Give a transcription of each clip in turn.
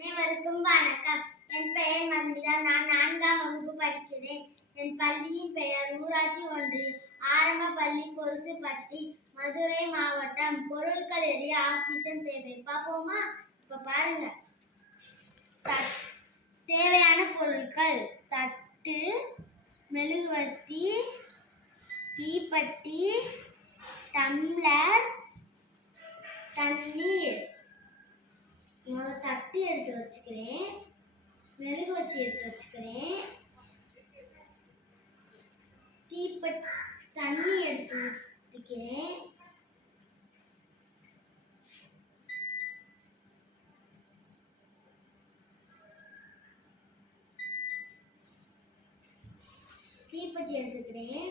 அனைவருக்கும் வணக்கம். என் பெயர் மதுமிதா. நான் 4ஆம் வகுப்பு படிக்கிறேன். என் பள்ளியின் பெயர் ஊராட்சி ஒன்றியம் ஆரம்ப பள்ளி பொருசுப்பட்டி, மதுரை மாவட்டம். பொருட்கள் எரிய ஆக்சிஜன் தேவை. பார்ப்போமா? இப்ப பாருங்க. தேவையான பொருட்கள்: தட்டு, மெழுகுவர்த்தி, தீப்பெட்டி, டம்ளர், தண்ணீர். தட்டு எடுத்து வச்சுக்கிறேன், மெழுகுவர்த்தி எடுத்து வச்சுக்கிறேன், தீப்பெட்டி தண்ணி எடுத்து வச்சுக்கிறேன், தீப்பெட்டி எடுத்துக்கிறேன்,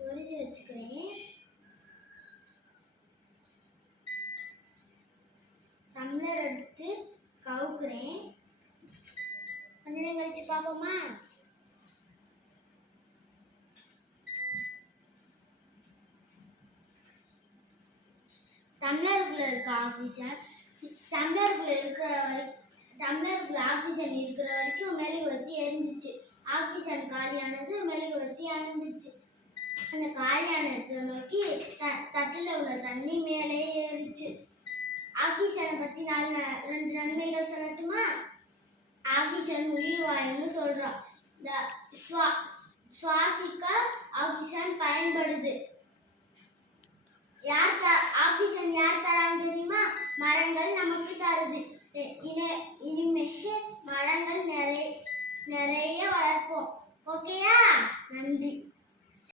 பொருதி வச்சுக்கிறேன், டம்ளர் எடுத்து கவுக்குறேன். கொஞ்ச நேரம் கழிச்சு பார்ப்போமா? டம்ளருக்குள்ள இருக்க ஆக்சிஜன் டம்ளருக்குள்ள ஆக்சிஜன் இருக்கிற வரைக்கும் மெழுகுவர்த்தி எரிஞ்சிச்சு. ஆக்சிஜன் காலியானது, மெழுகுவர்த்தி அணைஞ்சிச்சு. அந்த காலியான இடத்துல நோக்கி தட்டுல உள்ள தண்ணி மேலே ஏறிச்சு. ஆக்சிஜனை பத்தி 2 நன்மைகள் சொல்லட்டுமா? ஆக்சிஜன் உயிர் வாயுன்னு சொல்றோம். சுவாசிக்க ஆக்சிஜன் பயன்படுது. ஆக்சிஜன் யார் தராங்க தெரியுமா? மரங்கள் நமக்கு தருது. இனிமே மரங்கள் நிறைய வளர்ப்போம். ஓகேயா? நன்றி.